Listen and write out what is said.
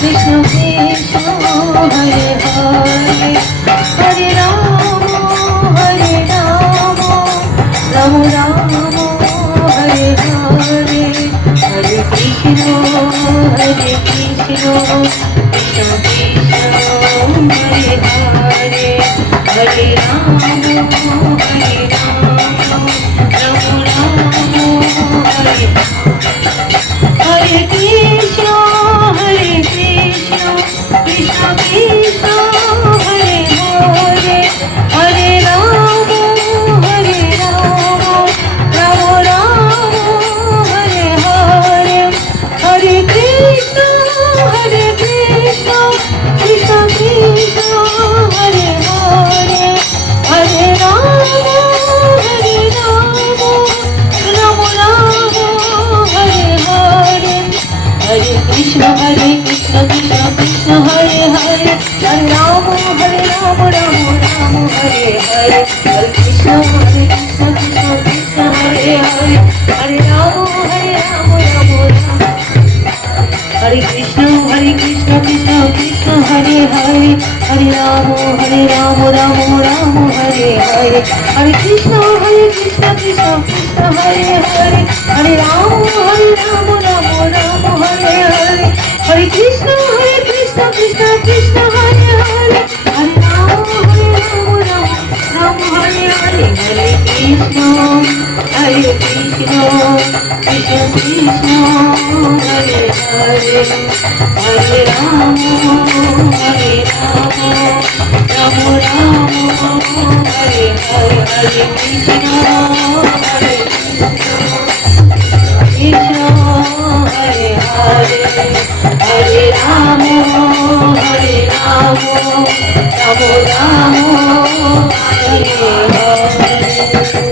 Krishna Krishna Hare Hare Hare Ram Ram Ram Hare Hare Hare Krishna Krishna Krishna Hare Hare Hare Ram Ram Ram Hare Hare Krishna Krishna Krishna Hare Hare Hare Ram Ram Ram Hare Hare Hare Krishna Krishna Krishna Hare Hare Hare Ram Ram Ram Hare Hare Hare Krishna Krishna Krishna Hare Hare Hare Ram Ram Ram Hare Hare Hare Krishna Krishna Krishna Hare Hare Hare Ram Ram Ram Hare Krishna Krishna Krishna Hare Hare Hare Ram Ram Ram Hare Hare Hare Krishna Krishna Krishna Hare Hare Hare Ram Ram Ram Hare Hare Hare Krishna Krishna Krishna Hare Hare Hare Ram Ram Hare Hare Hare Krishna Krishna Krishna Hare Hare Hare Ram Ram Ram Hare Hare Hare Krishna Krishna Hare Hare Hare Ram Ram Ram Hare Hare